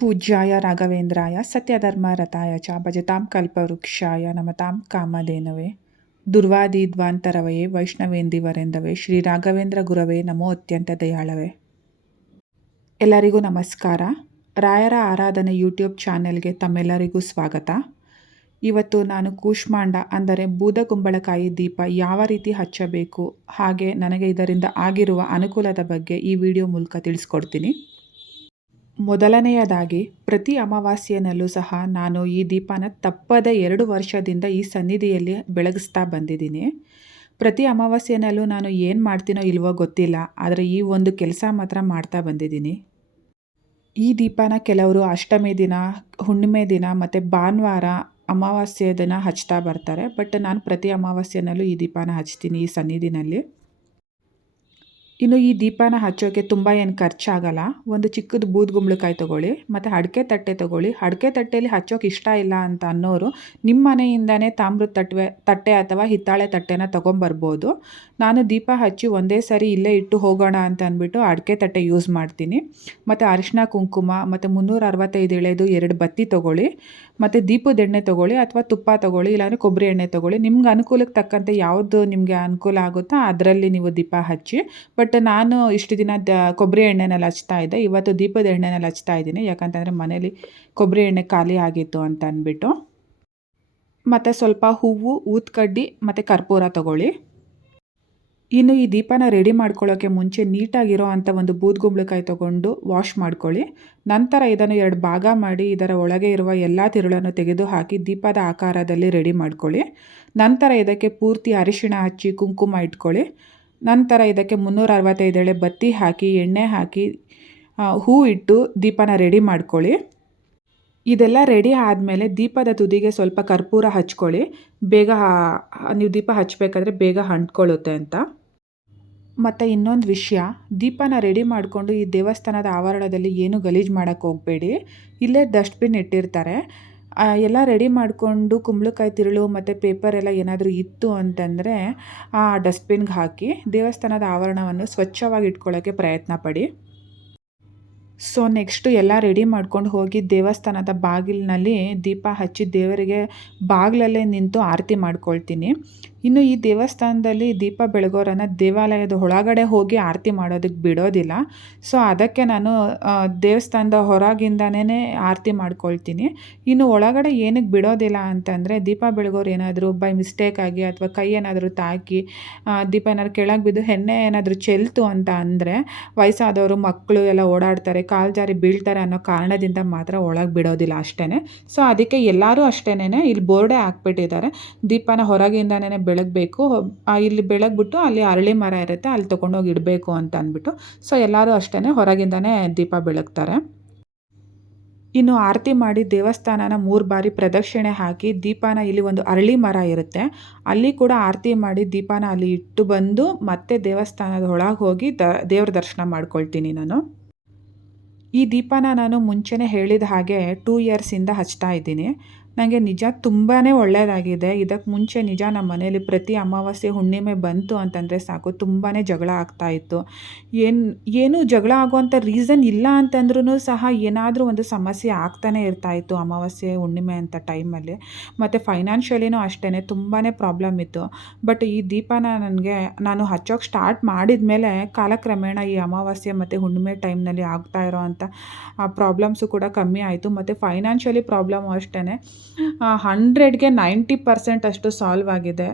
ಪೂಜ್ಯಾಯ ರಾಘವೇಂದ್ರಾಯ, ಸತ್ಯಧರ್ಮ ರಥಾಯ ಚ ಭಜತಾಂ ಕಲ್ಪವೃಕ್ಷಾಯ ನಮತಾಂ ಕಾಮಧೇನವೇ. ದುರ್ವಾದಿ ದ್ವಾಂತರವಯೇ ವೈಷ್ಣವೇಂದಿವರೆಂದವೇ ಶ್ರೀ ರಾಘವೇಂದ್ರ ಗುರವೇ ನಮೋ ಅತ್ಯಂತ ದಯಾಳವೇ. ಎಲ್ಲರಿಗೂ ನಮಸ್ಕಾರ. ರಾಯರ ಆರಾಧನೆ ಯೂಟ್ಯೂಬ್ ಚಾನೆಲ್ಗೆ ತಮ್ಮೆಲ್ಲರಿಗೂ ಸ್ವಾಗತ. ಇವತ್ತು ನಾನು ಕೂಷ್ಮಾಂಡ ಅಂದರೆ ಬೂದಕುಂಬಳಕಾಯಿ ದೀಪ ಯಾವ ರೀತಿ ಹಚ್ಚಬೇಕು, ಹಾಗೆ ನನಗೆ ಇದರಿಂದ ಆಗಿರುವ ಅನುಕೂಲದ ಬಗ್ಗೆ ಈ ವಿಡಿಯೋ ಮೂಲಕ ತಿಳಿಸ್ಕೊಡ್ತೀನಿ. ಮೊದಲನೆಯದಾಗಿ, ಪ್ರತಿ ಅಮಾವಾಸ್ಯೆಯಲ್ಲೂ ಸಹ ನಾನು ಈ ದೀಪನ ತಪ್ಪದ ಎರಡು ವರ್ಷದಿಂದ ಈ ಸನ್ನಿಧಿಯಲ್ಲಿ ಬೆಳಗಿಸ್ತಾ ಬಂದಿದ್ದೀನಿ. ಪ್ರತಿ ಅಮಾವಾಸ್ಯೆಯಲ್ಲೂ ನಾನು ಏನು ಮಾಡ್ತೀನೋ ಇಲ್ವೋ ಗೊತ್ತಿಲ್ಲ, ಆದರೆ ಈ ಒಂದು ಕೆಲಸ ಮಾತ್ರ ಮಾಡ್ತಾ ಬಂದಿದ್ದೀನಿ. ಈ ದೀಪನ ಕೆಲವರು ಅಷ್ಟಮಿ ದಿನ, ಹುಣ್ಣಿಮೆ ದಿನ ಮತ್ತು ಭಾನುವಾರ ಅಮಾವಾಸ್ಯೆ ದಿನ ಹಚ್ತಾ ಬರ್ತಾರೆ, ಬಟ್ ನಾನು ಪ್ರತಿ ಅಮಾವಾಸ್ಯೆಯಲ್ಲೂ ಈ ದೀಪನ ಹಚ್ತೀನಿ ಈ ಸನ್ನಿಧಿನಲ್ಲಿ. ಇನ್ನು ಈ ದೀಪನ ಹಚ್ಚೋಕೆ ತುಂಬ ಏನು ಖರ್ಚಾಗಲ್ಲ. ಒಂದು ಚಿಕ್ಕದು ಬೂದ್ಗುಂಬಳಕಾಯಿ ತೊಗೊಳ್ಳಿ, ಮತ್ತು ಅಡಿಕೆ ತಟ್ಟೆ ತೊಗೊಳ್ಳಿ. ಅಡಿಕೆ ತಟ್ಟೆಯಲ್ಲಿ ಹಚ್ಚೋಕೆ ಇಷ್ಟ ಇಲ್ಲ ಅಂತ ಅನ್ನೋರು ನಿಮ್ಮ ಮನೆಯಿಂದನೇ ತಾಮ್ರದ ತಟ್ಟೆ ತಟ್ಟೆ ಅಥವಾ ಹಿತ್ತಾಳೆ ತಟ್ಟೆನ ತೊಗೊಂಬರ್ಬೋದು. ನಾನು ದೀಪ ಹಚ್ಚಿ ಒಂದೇ ಸರಿ ಇಲ್ಲೇ ಇಟ್ಟು ಹೋಗೋಣ ಅಂತ ಅಂದ್ಬಿಟ್ಟು ಅಡಿಕೆ ತಟ್ಟೆ ಯೂಸ್ ಮಾಡ್ತೀನಿ. ಮತ್ತು ಅರಿಶಿನ ಕುಂಕುಮ, ಮತ್ತು ಮುನ್ನೂರ ಅರವತ್ತೈದು ಎಳೆದು ಎರಡು ಬತ್ತಿ ತೊಗೊಳ್ಳಿ. ಮತ್ತು ದೀಪದ ಎಣ್ಣೆ ತೊಗೊಳ್ಳಿ ಅಥವಾ ತುಪ್ಪ ತೊಗೊಳ್ಳಿ, ಇಲ್ಲಾಂದರೆ ಕೊಬ್ಬರಿ ಎಣ್ಣೆ ತೊಗೊಳ್ಳಿ. ನಿಮ್ಗೆ ಅನುಕೂಲಕ್ಕೆ ತಕ್ಕಂತೆ ಯಾವುದು ನಿಮಗೆ ಅನುಕೂಲ ಆಗುತ್ತೋ ಅದರಲ್ಲಿ ನೀವು ದೀಪ ಹಚ್ಚಿ, ಬಟ್ ನಾನು ಇಷ್ಟು ದಿನ ದ ಕೊಬ್ಬರಿ ಎಣ್ಣೆನಲ್ಲಿ ಹಚ್ತಾ ಇದ್ದೆ. ಇವತ್ತು ದೀಪದ ಎಣ್ಣೆನಲ್ಲಿ ಹಚ್ತಾ ಇದ್ದೀನಿ. ಯಾಕಂತಂದರೆ ಮನೇಲಿ ಕೊಬ್ಬರಿ ಎಣ್ಣೆ ಖಾಲಿ ಆಗಿತ್ತು ಅಂತ ಅಂದ್ಬಿಟ್ಟು. ಮತ್ತು ಸ್ವಲ್ಪ ಹೂವು, ಊದ್ಕಡ್ಡಿ ಮತ್ತು ಕರ್ಪೂರ ತಗೊಳ್ಳಿ. ಇನ್ನು ಈ ದೀಪನ ರೆಡಿ ಮಾಡ್ಕೊಳ್ಳೋಕ್ಕೆ ಮುಂಚೆ ನೀಟಾಗಿರೋ ಅಂಥ ಒಂದು ಬೂದ್ಗುಂಬಳಕಾಯಿ ತೊಗೊಂಡು ವಾಶ್ ಮಾಡ್ಕೊಳ್ಳಿ. ನಂತರ ಇದನ್ನು ಎರಡು ಭಾಗ ಮಾಡಿ ಇದರ ಒಳಗೆ ಇರುವ ಎಲ್ಲ ತಿರುಳನ್ನು ತೆಗೆದು ಹಾಕಿ ದೀಪದ ಆಕಾರದಲ್ಲಿ ರೆಡಿ ಮಾಡ್ಕೊಳ್ಳಿ. ನಂತರ ಇದಕ್ಕೆ ಪೂರ್ತಿ ಅರಿಶಿಣ ಹಚ್ಚಿ ಕುಂಕುಮ ಇಟ್ಕೊಳ್ಳಿ. ನಂತರ ಇದಕ್ಕೆ ಮುನ್ನೂರ ಅರವತ್ತೈದು ಎಳೆ ಬತ್ತಿ ಹಾಕಿ, ಎಣ್ಣೆ ಹಾಕಿ ಹೂ ಇಟ್ಟು ದೀಪನ ರೆಡಿ ಮಾಡ್ಕೊಳ್ಳಿ. ಇದೆಲ್ಲ ರೆಡಿ ಆದಮೇಲೆ ದೀಪದ ತುದಿಗೆ ಸ್ವಲ್ಪ ಕರ್ಪೂರ ಹಚ್ಕೊಳ್ಳಿ. ಬೇಗ ನೀವು ದೀಪ ಹಚ್ಚಬೇಕಾದ್ರೆ ಬೇಗ ಹಂಟ್ಕೊಳ್ಳುತ್ತೆ ಅಂತ. ಮತ್ತು ಇನ್ನೊಂದು ವಿಷಯ, ದೀಪನ ರೆಡಿ ಮಾಡಿಕೊಂಡು ಈ ದೇವಸ್ಥಾನದ ಆವರಣದಲ್ಲಿ ಏನು ಗಲೀಜು ಮಾಡೋಕ್ಕೆ ಹೋಗಬೇಡಿ. ಇಲ್ಲೇ ಡಸ್ಟ್ಬಿನ್ ಇಟ್ಟಿರ್ತಾರೆ. ಎಲ್ಲ ರೆಡಿ ಮಾಡಿಕೊಂಡು ಕುಂಬಳಕಾಯಿ ತಿರುಳು ಮತ್ತು ಪೇಪರ್ ಎಲ್ಲ ಏನಾದರೂ ಇತ್ತು ಅಂತಂದರೆ, ಆ ಡಸ್ಟ್ಬಿನ್ಗೆ ಹಾಕಿ ದೇವಸ್ಥಾನದ ಆವರಣವನ್ನು ಸ್ವಚ್ಛವಾಗಿ ಇಟ್ಕೊಳ್ಳೋಕ್ಕೆ ಪ್ರಯತ್ನ ಪಡಿ. ಸೊ ನೆಕ್ಸ್ಟು ಎಲ್ಲ ರೆಡಿ ಮಾಡ್ಕೊಂಡು ಹೋಗಿ ದೇವಸ್ಥಾನದ ಬಾಗಿಲಿನಲ್ಲಿ ದೀಪ ಹಚ್ಚಿ ದೇವರಿಗೆ ಬಾಗಿಲಲ್ಲೇ ನಿಂತು ಆರತಿ ಮಾಡ್ಕೊಳ್ತೀನಿ. ಇನ್ನು ಈ ದೇವಸ್ಥಾನದಲ್ಲಿ ದೀಪ ಬೆಳಗೋರನ್ನು ದೇವಾಲಯದ ಒಳಗಡೆ ಹೋಗಿ ಆರತಿ ಮಾಡೋದಕ್ಕೆ ಬಿಡೋದಿಲ್ಲ. ಸೊ ಅದಕ್ಕೆ ನಾನು ದೇವಸ್ಥಾನದ ಹೊರಗಿಂದನೇ ಆರತಿ ಮಾಡ್ಕೊಳ್ತೀನಿ. ಇನ್ನು ಒಳಗಡೆ ಏನಕ್ಕೆ ಬಿಡೋದಿಲ್ಲ ಅಂತಂದರೆ ದೀಪ ಬೆಳಗೋರು ಏನಾದರೂ ಬೈ ಮಿಸ್ಟೇಕ್ ಆಗಿ ಅಥವಾ ಕೈ ಏನಾದರೂ ತಾಕಿ ದೀಪ ಏನಾದ್ರು ಕೆಳಗೆ ಬಿದ್ದು ಹೆಣ್ಣೆ ಏನಾದರೂ ಚೆಲ್ತು ಅಂತ ಅಂದರೆ ವಯಸ್ಸಾದವರು ಮಕ್ಕಳು ಎಲ್ಲ ಓಡಾಡ್ತಾರೆ, ಕಾಲು ಜಾರಿ ಬೀಳ್ತಾರೆ ಅನ್ನೋ ಕಾರಣದಿಂದ ಮಾತ್ರ ಒಳಗೆ ಬಿಡೋದಿಲ್ಲ ಅಷ್ಟೇ ಸೊ ಅದಕ್ಕೆ ಎಲ್ಲರೂ ಅಷ್ಟೇನೆ ಇಲ್ಲಿ ಬೋರ್ಡೇ ಹಾಕ್ಬಿಟ್ಟಿದ್ದಾರೆ. ದೀಪನ ಹೊರಗಿಂದನೇ ಬೆಳಗಬೇಕು. ಇಲ್ಲಿ ಬೆಳಗ್ಬಿಟ್ಟು ಅಲ್ಲಿ ಅರಳಿ ಮರ ಇರುತ್ತೆ, ಅಲ್ಲಿ ತೊಗೊಂಡೋಗಿ ಇಡಬೇಕು ಅಂತ ಅಂದ್ಬಿಟ್ಟು. ಸೊ, ಎಲ್ಲರೂ ಅಷ್ಟೇ ಹೊರಗಿಂದನೇ ದೀಪ ಬೆಳಗ್ತಾರೆ. ಇನ್ನು ಆರತಿ ಮಾಡಿ ದೇವಸ್ಥಾನನ ಮೂರು ಬಾರಿ ಪ್ರದಕ್ಷಿಣೆ ಹಾಕಿ ದೀಪನ ಇಲ್ಲಿ ಒಂದು ಅರಳಿ ಮರ ಇರುತ್ತೆ. ಅಲ್ಲಿ ಕೂಡ ಆರತಿ ಮಾಡಿ ದೀಪನ ಅಲ್ಲಿ ಇಟ್ಟು ಬಂದು ಮತ್ತೆ ದೇವಸ್ಥಾನದ ಒಳಗೆ ಹೋಗಿ ದ, ದೇವ್ರ ದರ್ಶನ ಮಾಡ್ಕೊಳ್ತೀನಿ ನಾನು. ಈ ದೀಪನ ನಾನು ಮುಂಚೆನೇ ಹೇಳಿದ ಹಾಗೆ ಟೂ ಇಯರ್ಸಿಂದ ಹಚ್ತಾ ಇದ್ದೀನಿ. ನನಗೆ ನಿಜ ತುಂಬಾ ಒಳ್ಳೆಯದಾಗಿದೆ ಇದಕ್ಕೆ ಮುಂಚೆ ನಿಜ ನಮ್ಮ ಮನೇಲಿ ಪ್ರತಿ ಅಮಾವಾಸ್ಯೆ ಹುಣ್ಣಿಮೆ ಬಂತು ಅಂತಂದರೆ ಸಾಕು ತುಂಬಾ ಜಗಳ ಆಗ್ತಾ ಇತ್ತು. ಏನು, ಏನೂ ಜಗಳ ಆಗುವಂಥ ರೀಸನ್ ಇಲ್ಲ ಅಂತಂದ್ರೂ ಸಹ ಏನಾದರೂ ಒಂದು ಸಮಸ್ಯೆ ಆಗ್ತಾನೆ ಇರ್ತಾಯಿತ್ತು ಅಮಾವಾಸ್ಯೆ, ಹುಣ್ಣಿಮೆ ಅಂತ ಟೈಮಲ್ಲಿ. ಮತ್ತು ಫೈನಾನ್ಷಿಯಲಿನೂ ಅಷ್ಟೇ ತುಂಬಾ ಪ್ರಾಬ್ಲಮ್ ಇತ್ತು. ಬಟ್ ಈ ದೀಪನ ನನಗೆ, ನಾನು ಹಚ್ಚೋಕೆ ಸ್ಟಾರ್ಟ್ ಮಾಡಿದ ಮೇಲೆ ಕಾಲಕ್ರಮೇಣ ಈ ಅಮಾವಾಸ್ಯೆ ಮತ್ತು ಹುಣ್ಣಿಮೆ ಟೈಮ್ನಲ್ಲಿ ಆಗ್ತಾ ಇರೋ ಅಂಥ ಪ್ರಾಬ್ಲಮ್ಸು ಕೂಡ ಕಮ್ಮಿ ಆಯಿತು. ಮತ್ತು ಫೈನಾನ್ಷಿಯಲಿ ಪ್ರಾಬ್ಲಮ್ ಅಷ್ಟೇ ಹಂಡ್ರೆಡ್ಗೆ ನೈಂಟಿ ಪರ್ಸೆಂಟ್ ಅಷ್ಟು ಸಾಲ್ವ್ ಆಗಿದೆ.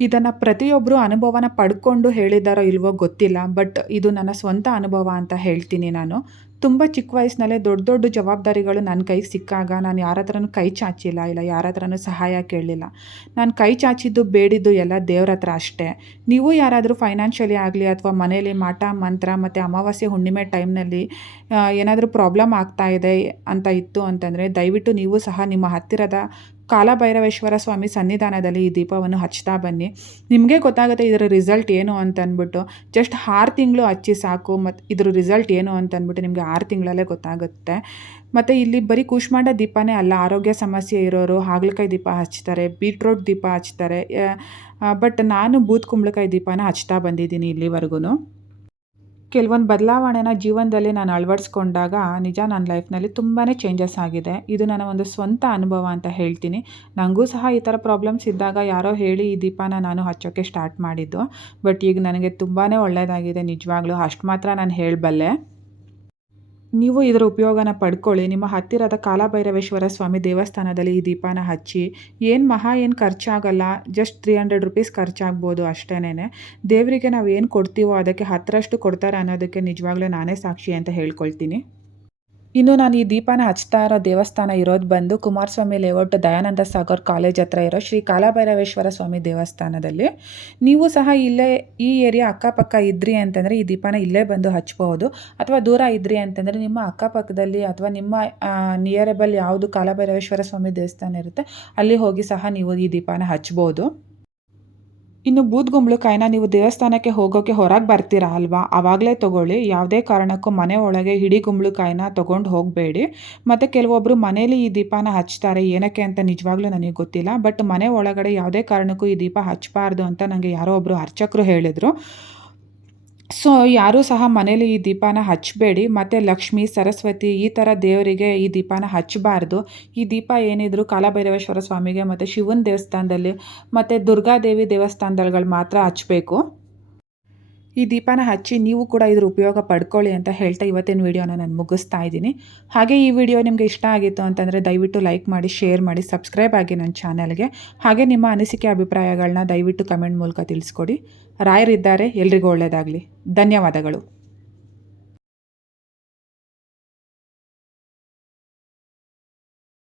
ಇದನ್ನು ಪ್ರತಿಯೊಬ್ಬರು ಅನುಭವನ ಪಡ್ಕೊಂಡು ಹೇಳಿದಾರೋ ಇಲ್ವೋ ಗೊತ್ತಿಲ್ಲ, ಬಟ್ ಇದು ನನ್ನ ಸ್ವಂತ ಅನುಭವ ಅಂತ ಹೇಳ್ತೀನಿ ನಾನು. ತುಂಬ ಚಿಕ್ಕ ವಯಸ್ಸಿನಲ್ಲೇ ದೊಡ್ಡ ದೊಡ್ಡ ಜವಾಬ್ದಾರಿಗಳು ನನ್ನ ಕೈಗೆ ಸಿಕ್ಕಾಗ ನಾನು ಯಾರ ಹತ್ರನೂ ಕೈ ಚಾಚಿಲ್ಲ ಇಲ್ಲ, ಯಾರ ಹತ್ರನೂ ಸಹಾಯ ಕೇಳಲಿಲ್ಲ. ನಾನು ಕೈ ಚಾಚಿದ್ದು, ಬೇಡಿದ್ದು ಎಲ್ಲ ದೇವ್ರ ಹತ್ರ ಅಷ್ಟೇ. ನೀವು ಯಾರಾದರೂ ಫೈನಾನ್ಷಿಯಲಿ ಆಗಲಿ ಅಥವಾ ಮನೇಲಿ ಮಾಟ ಮಂತ್ರ ಮತ್ತು ಅಮಾವಾಸ್ಯೆ, ಹುಣ್ಣಿಮೆ ಟೈಮ್ನಲ್ಲಿ ಏನಾದರೂ ಪ್ರಾಬ್ಲಮ್ ಆಗ್ತಾ ಇದೆ ಅಂತ ಇತ್ತು ಅಂತಂದರೆ ದಯವಿಟ್ಟು ನೀವು ಸಹ ನಿಮ್ಮ ಹತ್ತಿರದ ಕಾಲಭೈರವೇಶ್ವರ ಸ್ವಾಮಿ ಸನ್ನಿಧಾನದಲ್ಲಿ ಈ ದೀಪವನ್ನು ಹಚ್ತಾ ಬನ್ನಿ. ನಿಮಗೆ ಗೊತ್ತಾಗುತ್ತೆ ಇದರ ರಿಸಲ್ಟ್ ಏನು ಅಂತ ಜಸ್ಟ್ ಆರು ತಿಂಗಳು ಹಚ್ಚಿ ಸಾಕು ಮತ್ತು ಇದ್ರ ರಿಸಲ್ಟ್ ಏನು ಅಂತ ನಿಮಗೆ ಆರು ತಿಂಗಳಲ್ಲೇ ಗೊತ್ತಾಗುತ್ತೆ. ಮತ್ತು ಇಲ್ಲಿ ಬರೀ ಕೂಷ್ಮಾಂಡ ದೀಪನೇ ಅಲ್ಲ, ಆರೋಗ್ಯ ಸಮಸ್ಯೆ ಇರೋರು, ಹಾಗಲಕಾಯಿ ದೀಪ ಹಚ್ತಾರೆ ಬೀಟ್ರೋಟ್ ದೀಪ ಹಚ್ತಾರೆ. ಬಟ್ ನಾನು ಬೂತ್ ಕುಂಬಳಕಾಯಿ ದೀಪನ ಹಚ್ತಾ ಬಂದಿದ್ದೀನಿ ಇಲ್ಲಿವರೆಗೂ ಕೆಲವೊಂದು ಬದಲಾವಣೆನ ಜೀವನದಲ್ಲಿ ನಾನು ಅಳವಡಿಸ್ಕೊಂಡಾಗ ನಿಜ ನನ್ನ ಲೈಫ್ನಲ್ಲಿ ತುಂಬಾ ಚೇಂಜಸ್ ಆಗಿದೆ. ಇದು ನನ್ನ ಒಂದು ಸ್ವಂತ ಅನುಭವ ಅಂತ ಹೇಳ್ತೀನಿ. ನನಗೂ ಸಹ ಈ ಥರ ಪ್ರಾಬ್ಲಮ್ಸ್ ಇದ್ದಾಗ ಯಾರೋ ಹೇಳಿ ಈ ದೀಪನ ನಾನು ಹಚ್ಚೋಕ್ಕೆ ಸ್ಟಾರ್ಟ್ ಮಾಡಿದ್ದು. ಬಟ್ ಈಗ ನನಗೆ ತುಂಬಾ ಒಳ್ಳೆಯದಾಗಿದೆ ನಿಜವಾಗ್ಲೂ. ಅಷ್ಟು ಮಾತ್ರ ನಾನು ಹೇಳಬಲ್ಲೆ. ನೀವು ಇದರ ಉಪಯೋಗನ ಪಡ್ಕೊಳ್ಳಿ. ನಿಮ್ಮ ಹತ್ತಿರದ ಕಾಲಭೈರವೇಶ್ವರ ಸ್ವಾಮಿ ದೇವಸ್ಥಾನದಲ್ಲಿ ಈ ದೀಪಾನ ಹಚ್ಚಿ. ಏನು ಮಹಾ, ಏನು ಖರ್ಚಾಗಲ್ಲ. ಜಸ್ಟ್ ತ್ರೀ ಹಂಡ್ರೆಡ್ ರುಪೀಸ್ ಖರ್ಚಾಗ್ಬೋದು ಅಷ್ಟೇನೆ ದೇವರಿಗೆ ನಾವು ಏನು ಕೊಡ್ತೀವೋ ಅದಕ್ಕೆ ಹತ್ತರಷ್ಟು ಕೊಡ್ತಾರೆ ಅನ್ನೋದಕ್ಕೆ ನಿಜವಾಗ್ಲೂ ನಾನೇ ಸಾಕ್ಷಿ ಅಂತ ಹೇಳ್ಕೊಳ್ತೀನಿ. ಇನ್ನು ನಾನು ಈ ದೀಪನ ಹಚ್ತಾ ಇರೋ ದೇವಸ್ಥಾನ ಇರೋದು ಬಂದು ಕುಮಾರಸ್ವಾಮಿ ಲೇಔಟ್ ದಯಾನಂದ ಸಾಗರ್ ಕಾಲೇಜ್ ಹತ್ರ ಇರೋ ಶ್ರೀ ಕಾಲಭೈರವೇಶ್ವರ ಸ್ವಾಮಿ ದೇವಸ್ಥಾನದಲ್ಲಿ. ನೀವು ಸಹ ಇಲ್ಲೇ ಈ ಏರಿಯಾ ಅಕ್ಕಪಕ್ಕ ಇದ್ರಿ ಅಂತಂದರೆ ಈ ದೀಪನ ಇಲ್ಲೇ ಬಂದು ಹಚ್ಬೋದು ಅಥವಾ ದೂರ ಇದ್ರಿ ಅಂತಂದರೆ ನಿಮ್ಮ ಅಕ್ಕಪಕ್ಕದಲ್ಲಿ ಅಥವಾ ನಿಮ್ಮ ನಿಯರೆಬಲ್ ಯಾವುದು ಕಾಲಭೈರವೇಶ್ವರ ಸ್ವಾಮಿ ದೇವಸ್ಥಾನ ಇರುತ್ತೆ, ಅಲ್ಲಿ ಹೋಗಿ ಸಹ ನೀವು ಈ ದೀಪನ ಹಚ್ಬೋದು ಇನ್ನು ಬೂದ್ಗುಂಬಳಕಾಯಿನ ನೀವು ದೇವಸ್ಥಾನಕ್ಕೆ ಹೋಗೋಕ್ಕೆ ಹೊರಗೆ ಬರ್ತೀರಾ ಅಲ್ವಾ? ಆವಾಗಲೇ ತೊಗೊಳ್ಳಿ. ಯಾವುದೇ ಕಾರಣಕ್ಕೂ ಮನೆ ಒಳಗೆ ಹಿಡಿ ಗುಂಬಳಕಾಯಿನ ತೊಗೊಂಡು ಹೋಗಬೇಡಿ. ಮತ್ತು ಕೆಲವೊಬ್ಬರು ಮನೇಲಿ ಈ ದೀಪನ ಹಚ್ತಾರೆ. ಏನಕ್ಕೆ ಅಂತ ನಿಜವಾಗ್ಲೂ ನನಗೆ ಗೊತ್ತಿಲ್ಲ. ಬಟ್ ಮನೆ ಒಳಗಡೆ ಯಾವುದೇ ಕಾರಣಕ್ಕೂ ಈ ದೀಪ ಹಚ್ಚಬಾರ್ದು ಅಂತ ನನಗೆ ಯಾರೋ ಒಬ್ಬರು ಅರ್ಚಕರು ಹೇಳಿದರು. ಸೊ ಯಾರೂ ಸಹ ಮನೇಲಿ ಈ ದೀಪಾನ ಹಚ್ಚಬೇಡಿ ಮತ್ತು ಲಕ್ಷ್ಮಿ, ಸರಸ್ವತಿ ಈ ಥರ ದೇವರಿಗೆ ಈ ದೀಪಾನ ಹಚ್ಚಬಾರ್ದು ಈ ದೀಪ ಏನಿದ್ರು ಕಾಲಭೈರವೇಶ್ವರ ಸ್ವಾಮಿಗೆ ಮತ್ತು ಶಿವನ ದೇವಸ್ಥಾನದಲ್ಲಿ ಮತ್ತು ದುರ್ಗಾದೇವಿ ದೇವಸ್ಥಾನದಲ್ಗಳು ಮಾತ್ರ ಹಚ್ಚಬೇಕು ಈ ದೀಪನ ಹಚ್ಚಿ ನೀವು ಕೂಡ ಇದ್ರ ಉಪಯೋಗ ಪಡ್ಕೊಳ್ಳಿ ಅಂತ ಹೇಳ್ತಾ ಇವತ್ತಿನ ವೀಡಿಯೋನ ನಾನು ಮುಗಿಸ್ತಾ ಇದ್ದೀನಿ. ಹಾಗೆ ಈ ವಿಡಿಯೋ ನಿಮಗೆ ಇಷ್ಟ ಆಗಿತ್ತು ಅಂತಂದರೆ ದಯವಿಟ್ಟು ಲೈಕ್ ಮಾಡಿ, ಶೇರ್ ಮಾಡಿ, ಸಬ್ಸ್ಕ್ರೈಬ್ ಆಗಿ ನನ್ನ ಚಾನಲ್ಗೆ. ಹಾಗೆ ನಿಮ್ಮ ಅನಿಸಿಕೆ ಅಭಿಪ್ರಾಯಗಳನ್ನ ದಯವಿಟ್ಟು ಕಮೆಂಟ್ ಮೂಲಕ ತಿಳಿಸ್ಕೊಡಿ. ರಾಯರಿದ್ದಾರೆ, ಎಲ್ರಿಗೂ ಒಳ್ಳೆಯದಾಗಲಿ. ಧನ್ಯವಾದಗಳು.